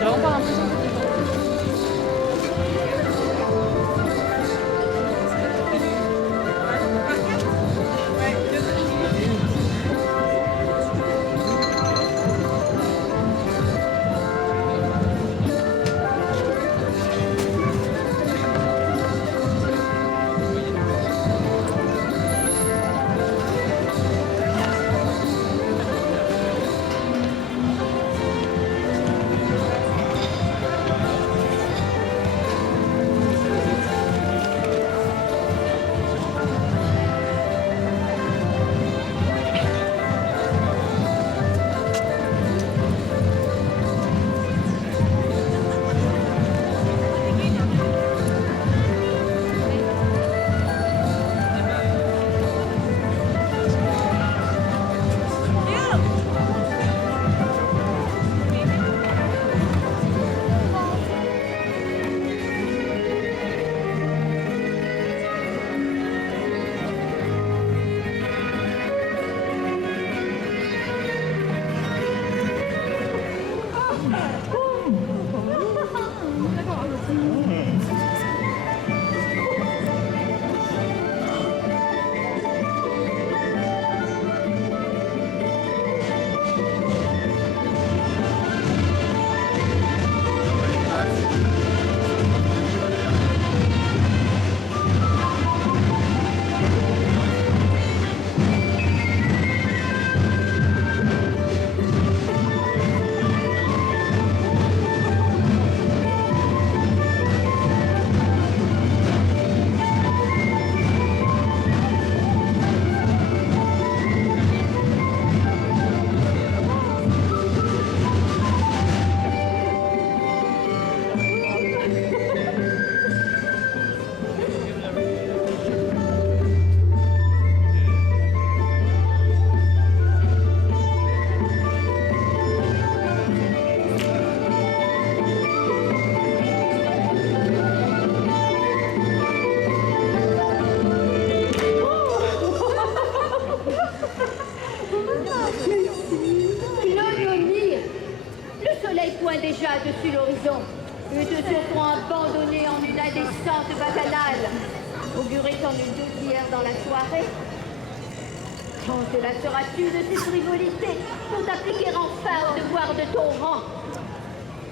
J'ai vraiment pas l'impression que c'est déjà dessus l'horizon. Eux se seront abandonnés en une indécente bacchanale, augurée en une douzière dans la soirée. Quand te lasseras-tu de ces frivolités pour t'appliquer enfin au devoir de ton rang?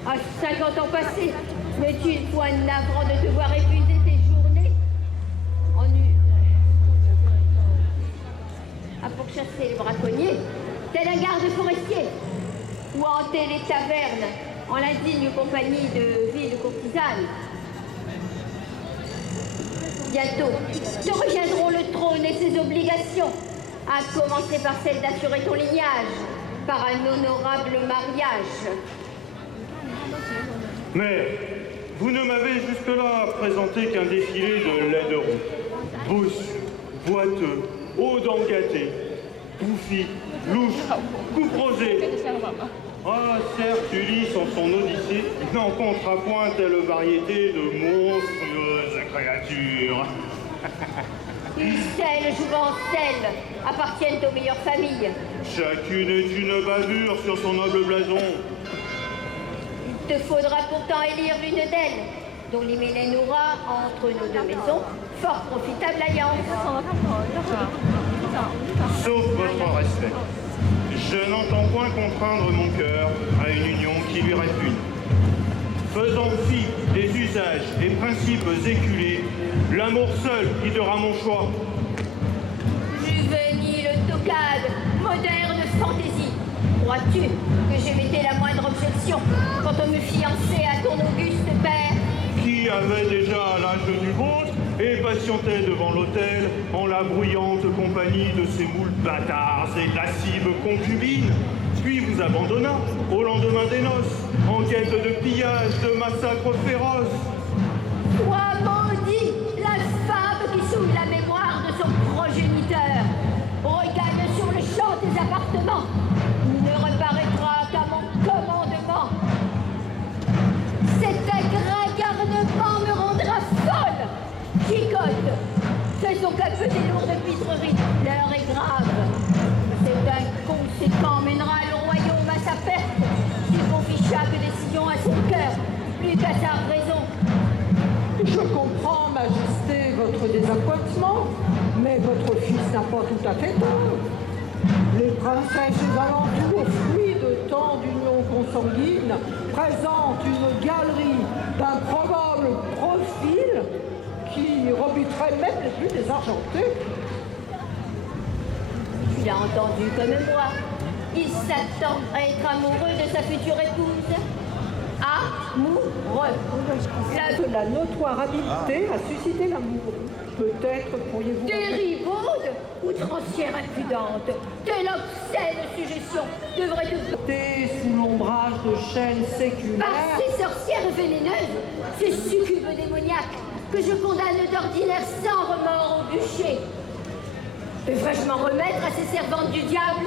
À 50 ans passés, n'es-tu une fois navrant de devoir épuiser tes journées en à pourchasser les braconniers, tel un garde forestier, ou hanter les tavernes en l'indigne compagnie de villes courtisanes. Bientôt, te reviendront le trône et ses obligations, à commencer par celle d'assurer ton lignage par un honorable mariage. Mais vous ne m'avez jusque-là présenté qu'un défilé de laiderons, bossus, boiteux, hauts dents gâtés, bouffis, louches, couperosés. Ah, certes, Ulysse, en son Odyssée, n'en comptera point telle variété de monstrueuses créatures. Celles jouant celles appartiennent aux meilleures familles. Chacune est une bavure sur son noble blason. Il te faudra pourtant élire l'une d'elles, dont l'hyménée nourra entre nos deux maisons, fort profitable alliance. Sauf votre respect. Je n'entends point contraindre mon cœur à une union qui lui répugne. Faisant fi des usages et principes éculés, l'amour seul guidera mon choix. Juvénile tocade, moderne fantaisie, crois-tu que j'émettais la moindre objection quand on me fiançait à ton auguste père? Qui avait déjà l'âge du vôtre et patientait devant l'autel en la bruyante compagnie de ces moules bâtards et lascives concubines, puis vous abandonna au lendemain des noces, en quête de pillage, de massacres féroces. Sois maudit, la femme qui souille la mémoire de son progéniteur, regagne sur le champ tes appartements, ne reparaîtra qu'à mon commandement. Cet agrégarnement me rendra folle. Gigote, faisons qu'un peu des lourdes pitreries, l'heure est grave. Cet inconséquent mènera le royaume à sa perte, s'il confie chaque décision à son plus qu'à sa raison. Je comprends, Majesté, votre désappointement, mais votre fils n'a pas tout à fait tort. Les princesses des alentours, fruits de tant d'unions consanguines, présentent une galerie d'un probable profil qui rebuterait même les plus désargentés. Tu l'as entendu comme moi. Il s'attend à être amoureux de sa future épouse. Amoureux. La notoire habileté a suscité l'amour. Peut-être pourriez-vous... Des ribaudes, outrancière impudente, telle obscène suggestion devrait te... sous l'ombrage de chaînes séculaires... Par ces sorcières vénéneuses, ces succubes démoniaques, que je condamne d'ordinaire sans remords au bûcher. Devrais-je m'en remettre à ces servantes du diable?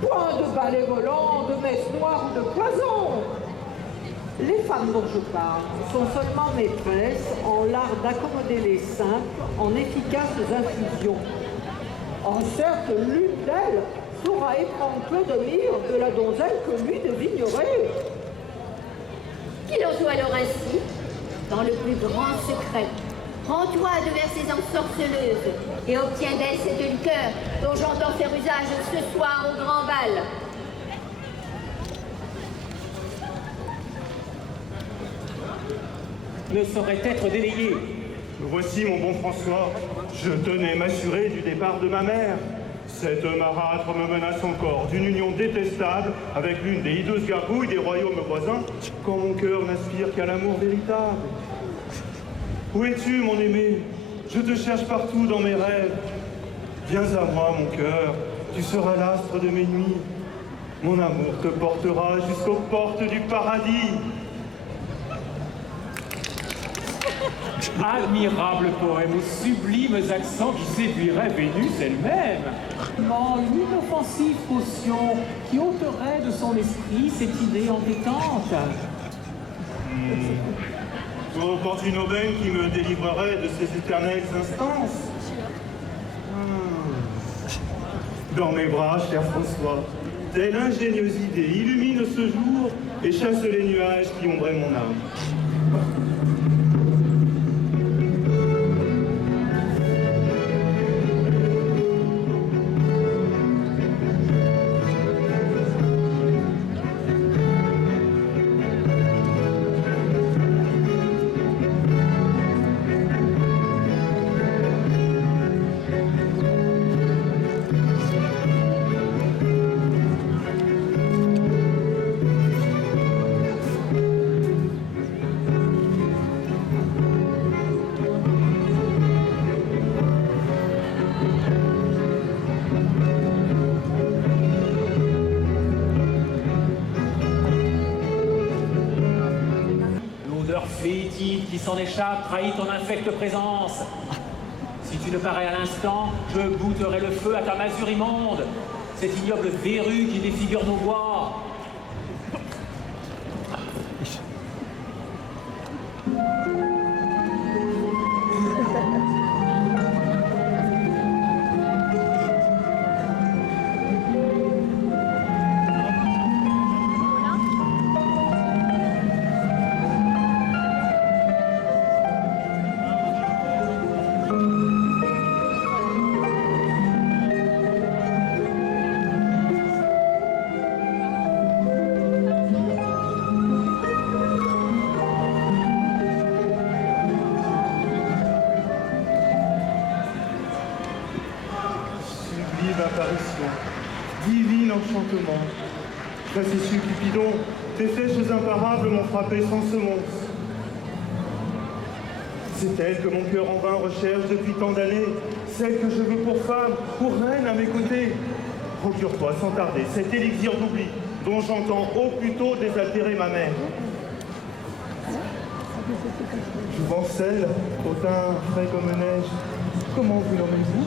Point de balai volant, de messe noire ou de poison. Les femmes dont je parle sont seulement maîtresses en l'art d'accommoder les simples en efficaces infusions. En certes, l'une d'elles saura éprendre Clodomir de la donzelle que lui désignerait. Qu'il en soit alors ainsi, dans le plus grand secret. Rends-toi devers ces ensorceleuses et obtiens d'elles cette liqueur dont j'entends faire usage ce soir au grand bal. Ne saurait être délayé. Voici, mon bon François, je tenais m'assurer du départ de ma mère. Cette marâtre me menace encore d'une union détestable avec l'une des hideuses gargouilles des royaumes voisins, quand mon cœur n'aspire qu'à l'amour véritable. Où es-tu, mon aimé? Je te cherche partout dans mes rêves. Viens à moi, mon cœur, tu seras l'astre de mes nuits. Mon amour te portera jusqu'aux portes du paradis. Admirable poème aux sublimes accents qui séduiraient Vénus elle-même. Une inoffensive potion qui ôterait de son esprit cette idée entêtante. Porte une aubaine qui me délivrerait de ces éternelles instances. Dans mes bras, cher François, telle ingénieuse idée illumine ce jour et chasse les nuages qui ombraient mon âme. Fétide qui s'en échappe trahit ton infecte présence. Si tu ne parais à l'instant, je goûterai le feu à ta masure immonde, cette ignoble verrue qui défigure nos bois. Apparition, divine enchantement. Facétieux Cupidon, tes flèches imparables m'ont frappé sans semonce. C'est elle que mon cœur en vain recherche depuis tant d'années, celle que je veux pour femme, pour reine à mes côtés. Procure-toi sans tarder cet élixir d'oubli dont j'entends au plus tôt désaltérer ma mère. Jouvencelle, au teint frais comme neige, comment vous nommez-vous?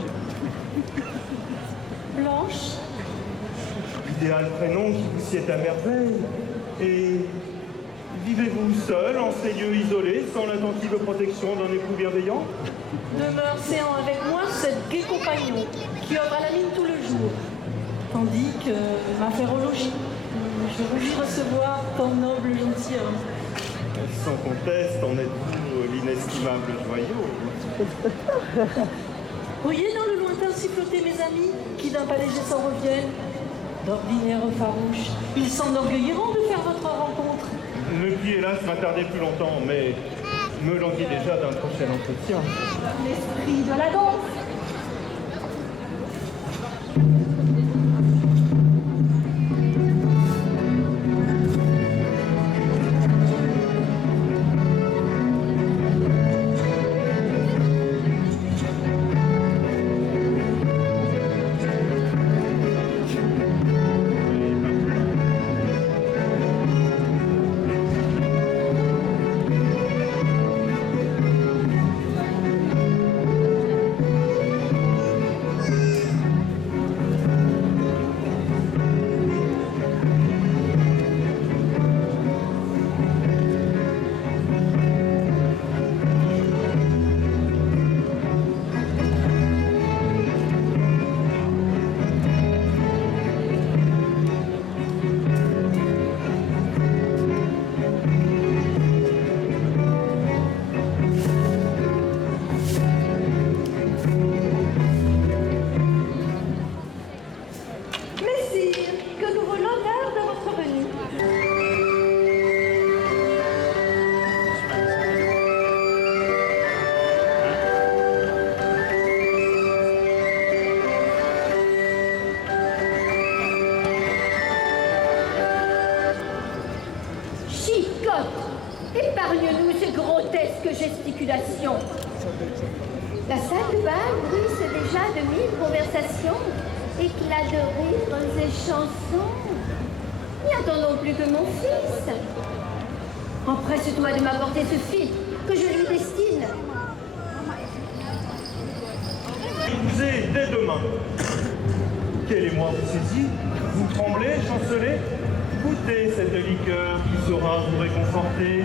Blanche. Idéal prénom qui vous sied à merveille. Et vivez-vous seul en ces lieux isolés, sans l'attentive protection d'un époux bienveillant? Demeure séant avec moi cette gai compagnon qui œuvre à la mine tout le jour, tandis que m'affaire au logis. Je rougis recevoir ton noble gentilhomme. Sans conteste, en êtes-vous l'inestimable joyau? Voyez dans le lointain siffloter mes amis, qui d'un pas léger s'en reviennent. D'ordinaire farouches, ils s'enorgueilliront de faire votre rencontre. Ne puis hélas m'attarder plus longtemps, mais me languit déjà d'un prochain entretien. L'esprit de la danse. Messire, que nous vaut l'honneur de votre venue. Chicotte, épargne-nous ces grotesques gesticulations. La salle de bal bruisse déjà de mille conversations, éclats de rires et chansons. N'y attendons plus que mon fils. Empresse-toi de m'apporter ce fils que je lui destine. Épousez dès demain. Quel émoi vous saisit? Vous tremblez, chancelez? Goûtez cette liqueur qui saura vous réconforter.